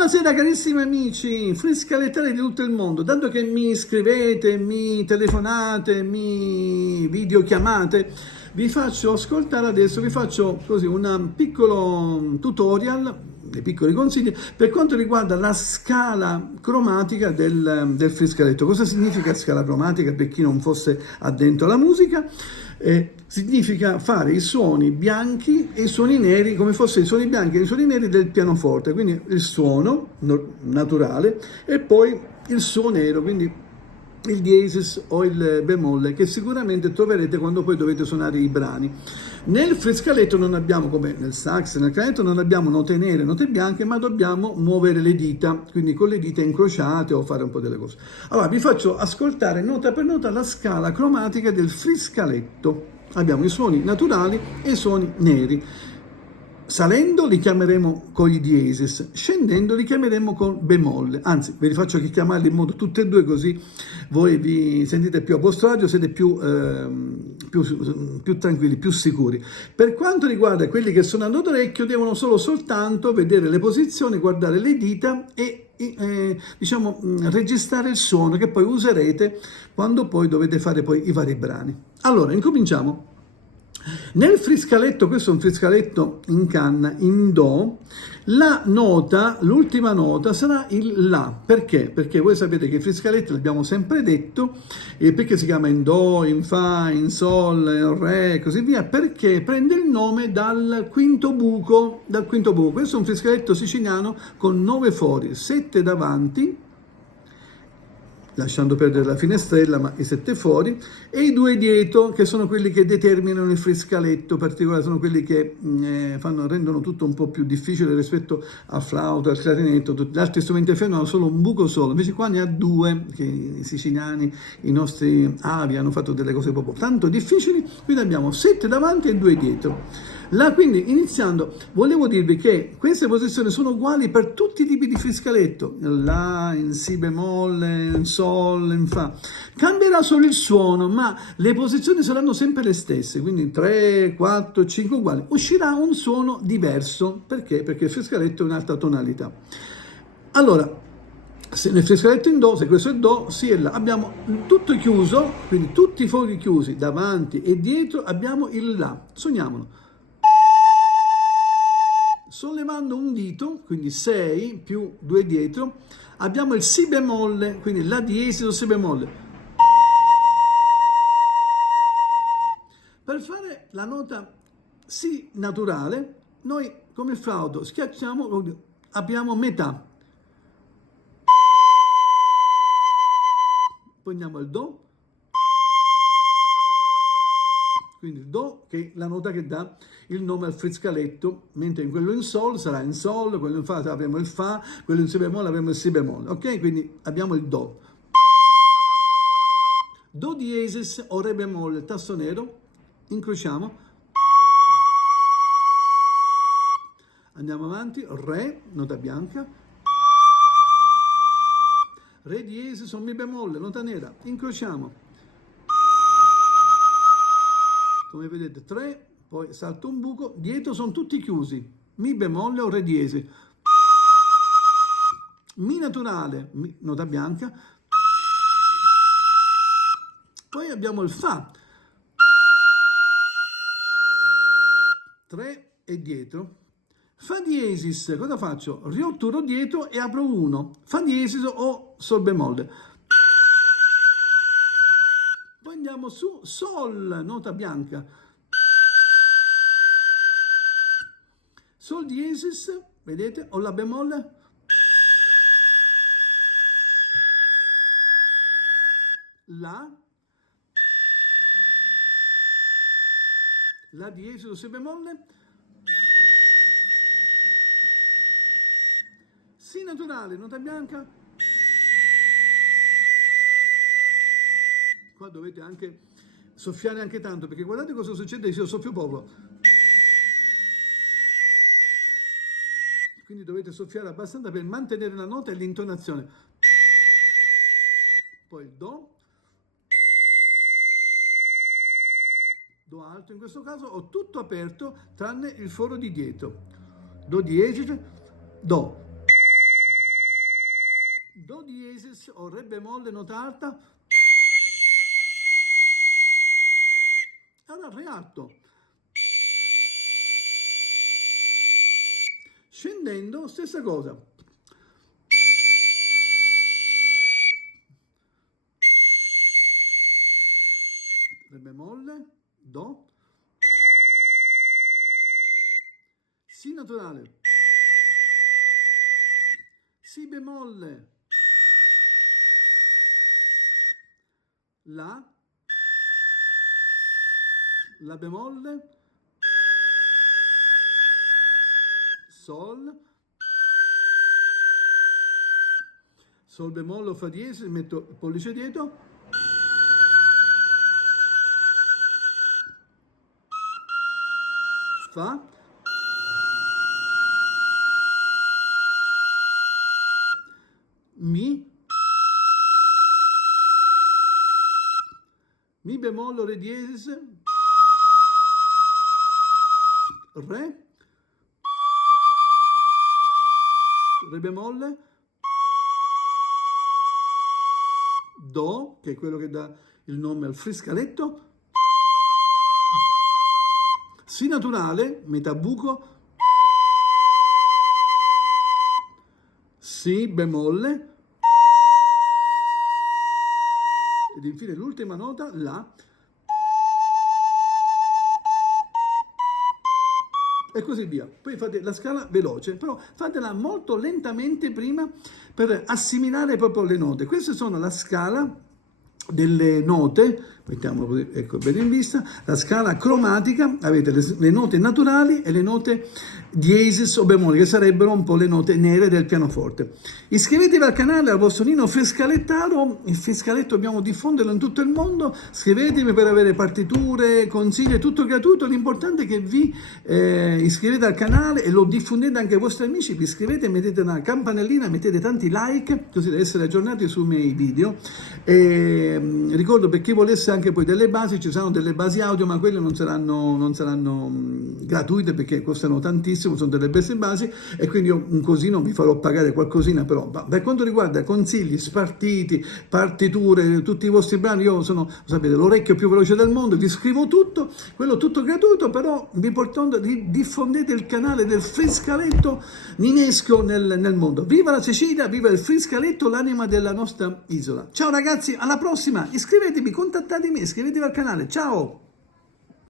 Buonasera carissimi amici, friscalettari di tutto il mondo, tanto che mi scrivete, mi telefonate, mi videochiamate, vi faccio ascoltare adesso, vi faccio così un piccolo tutorial, dei piccoli consigli per quanto riguarda la scala cromatica del friscaletto. Cosa significa scala cromatica per chi non fosse addentro alla musica? Significa fare i suoni bianchi e i suoni neri come fossero i suoni bianchi e i suoni neri del pianoforte, quindi il suono naturale e poi il suono nero, quindi il diesis o il bemolle, che sicuramente troverete quando poi dovete suonare i brani. Nel friscaletto non abbiamo, come nel sax, nel clarinetto, non abbiamo note nere, note bianche, ma dobbiamo muovere le dita, quindi con le dita incrociate o fare un po' delle cose. Allora vi faccio ascoltare nota per nota la scala cromatica del friscaletto. Abbiamo i suoni naturali e i suoni neri. Salendo li chiameremo con i diesis, scendendo li chiameremo con bemolle, anzi ve li faccio chiamarli in modo tutte e due così voi vi sentite più a vostro agio, siete più tranquilli, più sicuri. Per quanto riguarda quelli che suonano ad orecchio devono soltanto vedere le posizioni, guardare le dita e diciamo registrare il suono che poi userete quando poi dovete fare poi i vari brani. Allora, incominciamo. Nel friscaletto, questo è un friscaletto in canna in do, la nota, l'ultima nota sarà il La. Perché? Perché voi sapete che i friscaletti, l'abbiamo sempre detto, perché si chiama in do, in fa, in sol, in re e così via, perché prende il nome dal quinto buco, Questo è un friscaletto siciliano con 9 fori, 7 davanti, lasciando perdere la finestrella, ma i 7 fori, e i 2 dietro, che sono quelli che determinano il friscaletto particolare, sono quelli che rendono tutto un po' più difficile rispetto al flauto, al clarinetto. Tutti gli altri strumenti a fiato hanno solo un buco solo, invece qua ne ha 2, che i siciliani, i nostri avi hanno fatto delle cose proprio tanto difficili, quindi abbiamo 7 davanti e 2 dietro. Quindi iniziando, volevo dirvi che queste posizioni sono uguali per tutti i tipi di friscaletto, La, in Si bemolle, in Sol, in Fa. Cambierà solo il suono, ma le posizioni saranno sempre le stesse, quindi 3, 4, 5 uguali. Uscirà un suono diverso, perché? Perché il friscaletto è un'alta tonalità. Allora, se nel friscaletto in Do, se questo è Do, Si e La, abbiamo tutto chiuso, quindi tutti i fori chiusi, davanti e dietro, abbiamo il La. Suoniamolo. Sollevando un dito, quindi 6 più 2 dietro, abbiamo il Si bemolle, quindi La diesis o Si bemolle. Per fare la nota Si naturale, noi come il flauto schiacciamo, abbiamo metà. Poi andiamo al Do, quindi il Do che è la nota che dà il nome al friscaletto, mentre in quello in Sol sarà in Sol, quello in Fa avremo il Fa, quello in Si bemolle avremo il Si bemolle, ok? Quindi abbiamo il Do. Do diesis o Re bemolle, tasto nero, incrociamo, andiamo avanti, Re, nota bianca, Re diesis o Mi bemolle, nota nera, incrociamo, come vedete 3, poi salto un buco, dietro sono tutti chiusi, Mi bemolle o Re diesis, Mi naturale, nota bianca, poi abbiamo il Fa, 3 e dietro, Fa diesis, cosa faccio? Riotturo dietro e apro 1, Fa diesis o Sol bemolle. Poi andiamo su Sol, nota bianca, Sol diesis, vedete, o La bemolle, La diesis o Si bemolle, Si naturale, nota bianca, qua dovete anche soffiare anche tanto, perché guardate cosa succede se io soffio poco. Quindi dovete soffiare abbastanza per mantenere la nota e l'intonazione. Poi il Do, Do alto in questo caso, ho tutto aperto tranne il foro di dietro. Do diesis, Do. o re bemolle nota alta, allora re alto. Scendendo, stessa cosa. Re bemolle, do, si naturale, si bemolle, la bemolle, sol, sol bemolle o fa diesis, metto il pollice dietro, fa, mi bemolle, re diesis, re, re bemolle, do, che è quello che dà il nome al friscaletto, si naturale, metà buco, si bemolle, ed infine l'ultima nota, la, e così via. Poi fate la scala veloce, però fatela molto lentamente prima per assimilare proprio le note. Queste sono la scala delle note, mettiamolo così, ecco bene in vista, la scala cromatica, avete le note naturali e le note diesis o bemolle, che sarebbero un po' le note nere del pianoforte. Iscrivetevi al canale, al vostro Nino Friscalettaro, il friscaletto dobbiamo diffonderlo in tutto il mondo, iscrivetevi per avere partiture, consigli, tutto gratuito, l'importante è che vi iscrivete al canale e lo diffondete anche ai vostri amici, vi iscrivete, mettete una campanellina, mettete tanti like, così da essere aggiornati sui miei video. Ricordo, per chi volesse anche poi delle basi, ci saranno delle basi audio, ma quelle non saranno gratuite perché costano tantissimo, sono delle belle basi, e quindi io un cosino vi farò pagare qualcosina, però per quanto riguarda consigli, spartiti, partiture, tutti i vostri brani, io sono, sapete, l'orecchio più veloce del mondo, vi scrivo tutto, quello tutto gratuito, però vi portando, diffondete il canale del friscaletto ninesco nel mondo. Viva la Sicilia, viva il friscaletto, l'anima della nostra isola. Ciao ragazzi, alla prossima, iscrivetevi, contattatemi, iscrivetevi al canale, ciao!